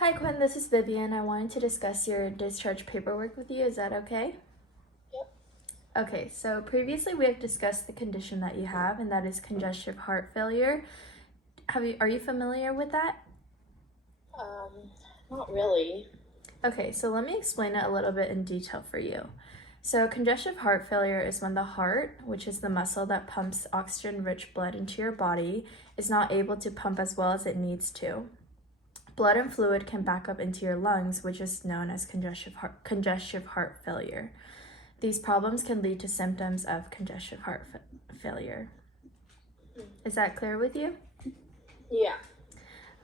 Hi Quinn, this is Vivian. I wanted to discuss your discharge paperwork with you. Is that okay? Yep. Okay, so previously we have discussed the condition that you have, and that is congestive heart failure. Are you familiar with that? Um, Not really. Okay, so let me explain it a little bit in detail for you. So congestive heart failure is when the heart, which is the muscle that pumps oxygen-rich blood into your body, is not able to pump as well as it needs to. Blood and fluid can back up into your lungs, which is known as congestive heart failure. These problems can lead to symptoms of congestive heart failure. Is that clear with you? Yeah.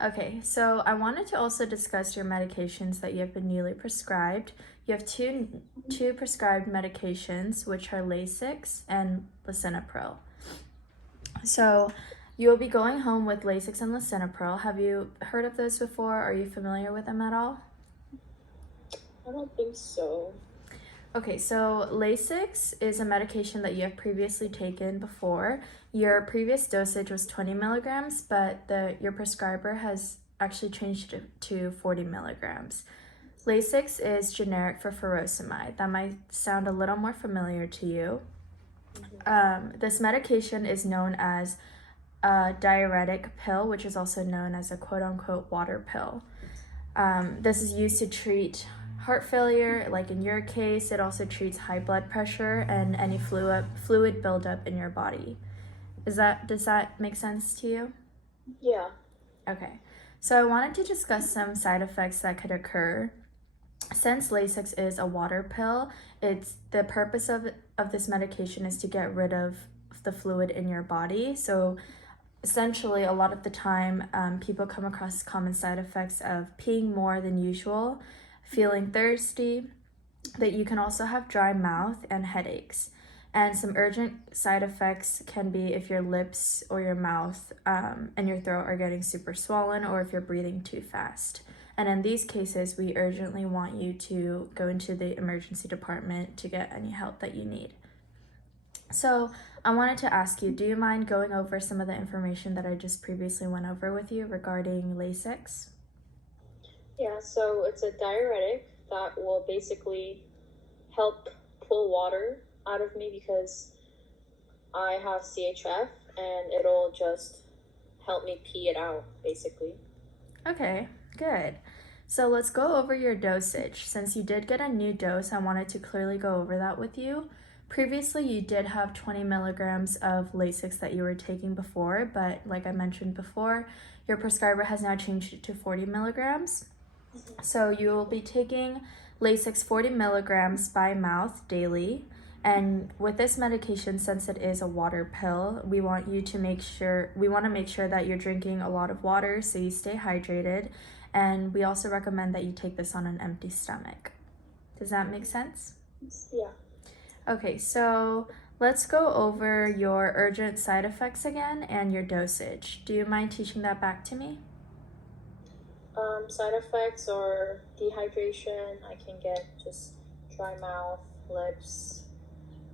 Okay, so I wanted to also discuss your medications that you have been newly prescribed. You have two prescribed medications, which are Lasix and lisinopril. So you will be going home with Lasix and lisinopril. Have you heard of those before? Are you familiar with them at all? I don't think so. Okay, so Lasix is a medication that you have previously taken before. Your previous dosage was 20 milligrams, but your prescriber has actually changed it to 40 milligrams. Lasix is generic for furosemide. That might sound a little more familiar to you. This medication is known as a diuretic pill, which is also known as a quote-unquote water pill. This is used to treat heart failure, like in your case. It also treats high blood pressure and any fluid buildup in your body. Does that make sense to you? Yeah. Okay, so I wanted to discuss some side effects that could occur. Since Lasix is a water pill, it's the purpose of this medication is to get rid of the fluid in your body. So essentially, a lot of the time, people come across common side effects of peeing more than usual, feeling thirsty, that you can also have dry mouth and headaches. And some urgent side effects can be if your lips or your mouth and your throat are getting super swollen, or if you're breathing too fast. And in these cases, we urgently want you to go into the emergency department to get any help that you need. So I wanted to ask you, do you mind going over some of the information that I just previously went over with you regarding Lasix? Yeah, so it's a diuretic that will basically help pull water out of me because I have CHF and it'll just help me pee it out, basically. Okay, good. So let's go over your dosage. Since you did get a new dose, I wanted to clearly go over that with you. Previously, you did have 20 milligrams of Lasix that you were taking before, but like I mentioned before, your prescriber has now changed it to 40 milligrams. So you will be taking Lasix 40 milligrams by mouth daily. And with this medication, since it is a water pill, we want to make sure that you're drinking a lot of water so you stay hydrated. And we also recommend that you take this on an empty stomach. Does that make sense? Yeah. Okay, so let's go over your urgent side effects again and your dosage. Do you mind teaching that back to me? Side effects are dehydration. I can get just dry mouth, lips,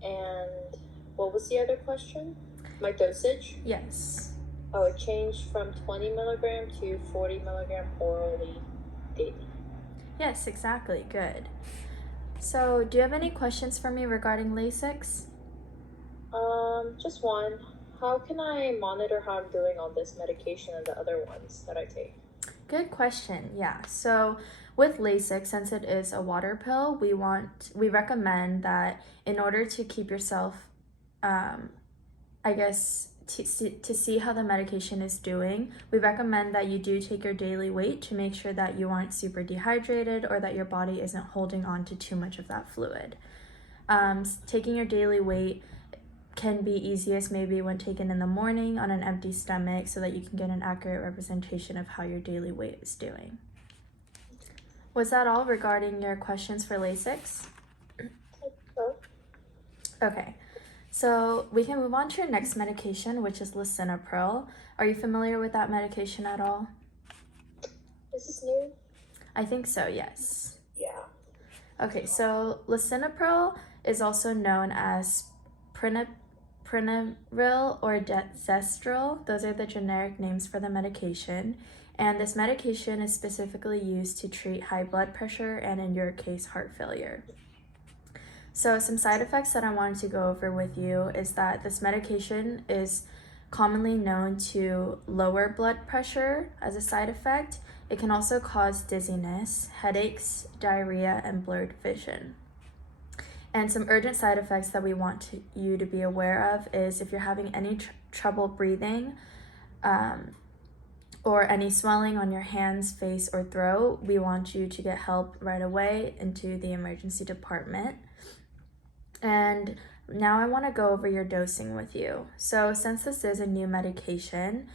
and what was the other question? My dosage? Yes. Oh, it changed from 20 milligram to 40 milligram orally daily. Yes, exactly. Good. So, do you have any questions for me regarding Lasix? Just one. How can I monitor how I'm doing on this medication and the other ones that I take? Good question. Yeah. So, with Lasix, since it is a water pill, we recommend that in order to keep yourself, I guess, to see how the medication is doing, we recommend that you do take your daily weight to make sure that you aren't super dehydrated or that your body isn't holding on to too much of that fluid. Taking your daily weight can be easiest maybe when taken in the morning on an empty stomach so that you can get an accurate representation of how your daily weight is doing. Was that all regarding your questions for Lasix? Oh, Okay, so we can move on to your next medication, which is lisinopril. Are you familiar with that medication at all? is this new? I think so, yes. Yeah. Okay, so lisinopril is also known as Prenaril or Zestril. Those are the generic names for the medication. And this medication is specifically used to treat high blood pressure and, in your case, heart failure. So some side effects that I wanted to go over with you is that this medication is commonly known to lower blood pressure as a side effect. It can also cause dizziness, headaches, diarrhea, and blurred vision. And some urgent side effects that we want you to be aware of is if you're having any trouble breathing or any swelling on your hands, face, or throat, we want you to get help right away into the emergency department. And now I want to go over your dosing with you. So since this is a new medication,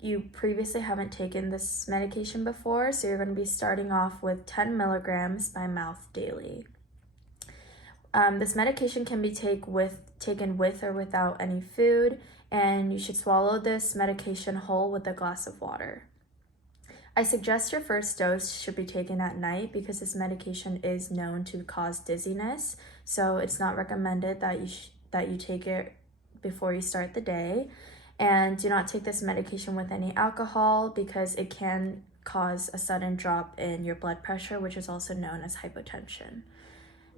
you previously haven't taken this medication before, so you're going to be starting off with 10 milligrams by mouth daily. This medication can be taken with or without any food, and you should swallow this medication whole with a glass of water. I suggest your first dose should be taken at night because this medication is known to cause dizziness, so it's not recommended that you take it before you start the day. And do not take this medication with any alcohol because it can cause a sudden drop in your blood pressure, which is also known as hypotension.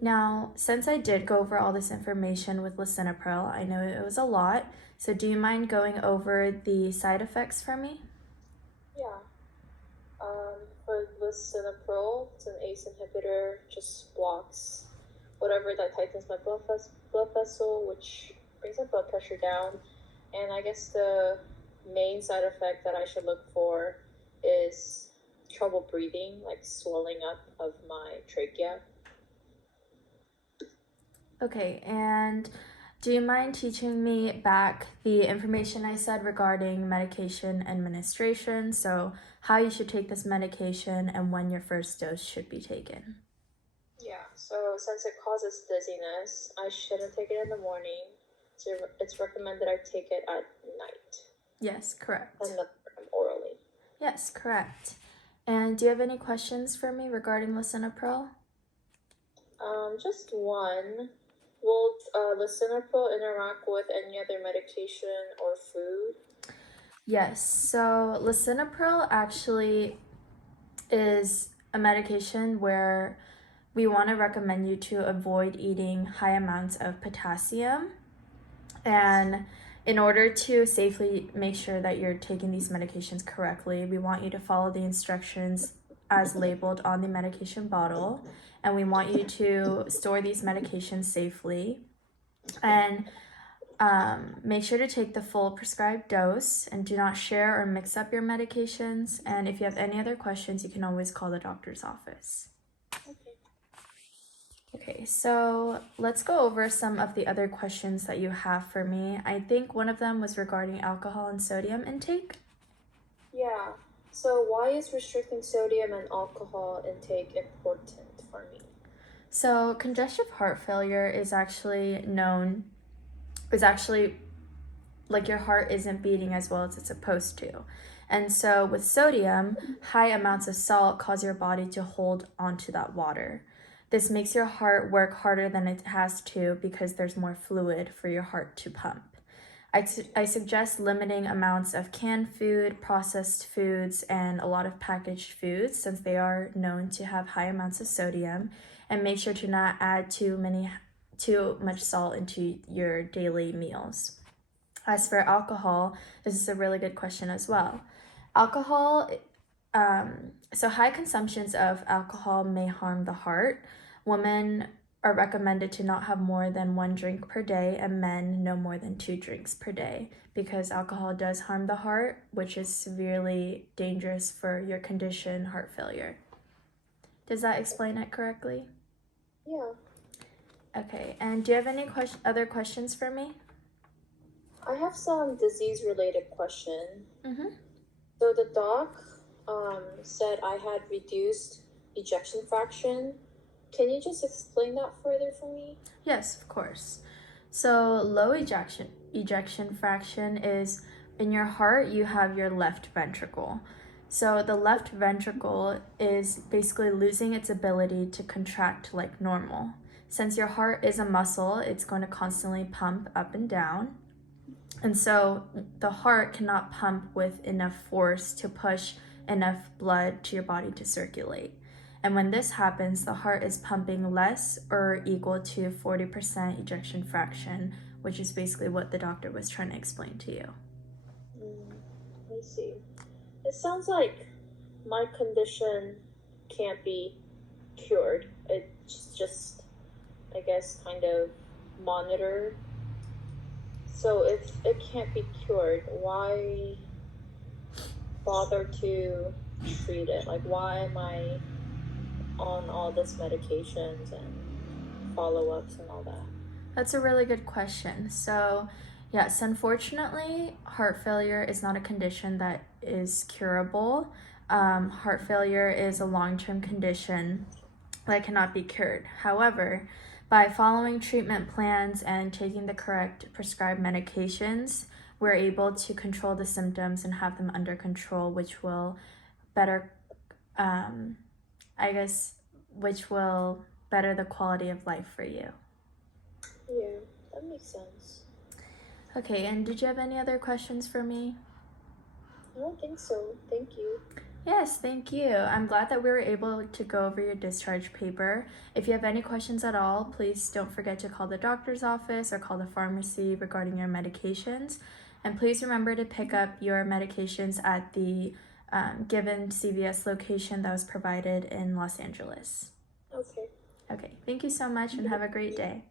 Now, since I did go over all this information with lisinopril, I know it was a lot, so do you mind going over the side effects for me? Yeah. For lisinopril, it's an ACE inhibitor, just blocks whatever that tightens my blood vessel, which brings my blood pressure down. And I guess the main side effect that I should look for is trouble breathing, like swelling up of my trachea. Okay, and do you mind teaching me back the information I said regarding medication administration? So how you should take this medication and when your first dose should be taken. Yeah, so since it causes dizziness, I shouldn't take it in the morning. So it's recommended I take it at night. Yes, correct. And orally. Yes, correct. And do you have any questions for me regarding lisinopril? Just one. Will lisinopril interact with any other medication or food? Yes, so lisinopril actually is a medication where we want to recommend you to avoid eating high amounts of potassium. And in order to safely make sure that you're taking these medications correctly, we want you to follow the instructions as labeled on the medication bottle. And we want you to store these medications safely. And make sure to take the full prescribed dose and do not share or mix up your medications. And if you have any other questions, you can always call the doctor's office. Okay, so let's go over some of the other questions that you have for me. I think one of them was regarding alcohol and sodium intake. Yeah, so why is restricting sodium and alcohol intake important for me? So congestive heart failure is actually like your heart isn't beating as well as it's supposed to. And so with sodium, high amounts of salt cause your body to hold onto that water. This makes your heart work harder than it has to because there's more fluid for your heart to pump. I suggest limiting amounts of canned food, processed foods, and a lot of packaged foods since they are known to have high amounts of sodium, and make sure to not add too much salt into your daily meals. As for alcohol, this is a really good question as well. Alcohol, so high consumptions of alcohol may harm the heart. Women are recommended to not have more than 1 drink per day, and men no more than 2 drinks per day because alcohol does harm the heart, which is severely dangerous for your condition, heart failure. Does that explain it correctly? Yeah. Okay, and do you have any other questions for me? I have some disease-related question. Mm-hmm. So the doc said I had reduced ejection fraction. Can you just explain that further for me? Yes, of course. So low ejection fraction is in your heart, you have your left ventricle. So the left ventricle is basically losing its ability to contract like normal. Since your heart is a muscle, it's going to constantly pump up and down. And so the heart cannot pump with enough force to push enough blood to your body to circulate. And when this happens, the heart is pumping less or equal to 40% ejection fraction, which is basically what the doctor was trying to explain to you. I see. It sounds like my condition can't be cured. It's just, I guess, kind of monitored. So if it can't be cured, why bother to treat it? Like, why am I on all this medications and follow-ups and all that? That's a really good question. So, yes, unfortunately, heart failure is not a condition that is curable. Heart failure is a long term condition that cannot be cured. However, by following treatment plans and taking the correct prescribed medications, we're able to control the symptoms and have them under control, which will better, which will better the quality of life for you. Yeah, that makes sense. Okay, and did you have any other questions for me? I don't think so. Thank you. Yes, thank you. I'm glad that we were able to go over your discharge paper. If you have any questions at all, please don't forget to call the doctor's office or call the pharmacy regarding your medications. And please remember to pick up your medications at the given CVS location that was provided in Los Angeles. Okay. Okay, thank you so much and have a great day.